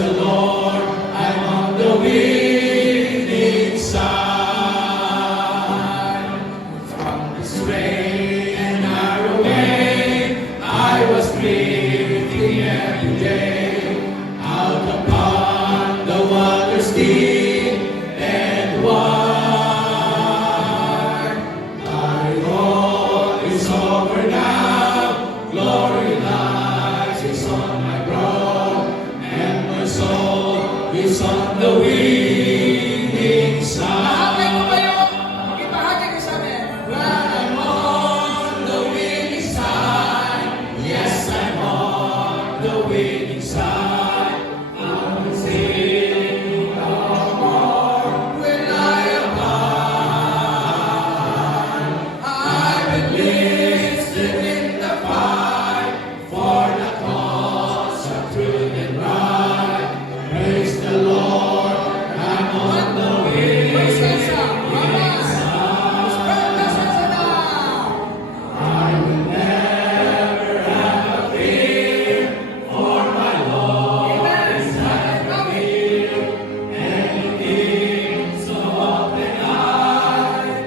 the Lord, I'm on the winning side. From the straight and narrow way, I was drifting every day, out upon the waters deep and wide. My all is over now, glory lies is on my brow, and my soul is on the winning Bahagi ko side. kayo. Ibahagi ko sa amin. I'm on the winning side. Yes, I'm on the winning side. I'm singing no more will I abide. I've enlisted in the fight for the cause of truth and right. Praise the Lord, I'm on the winning I will never have a fear, for my Lord is at the wheel. Anything so often I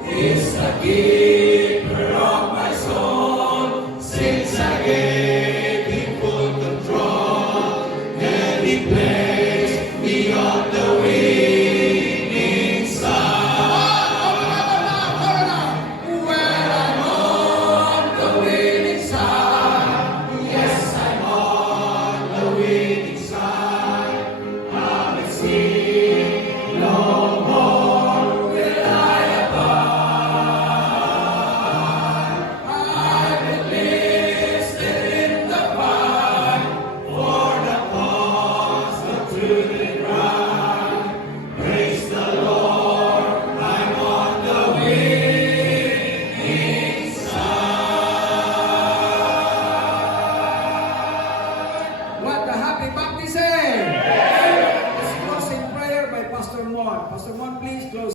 confide is the key.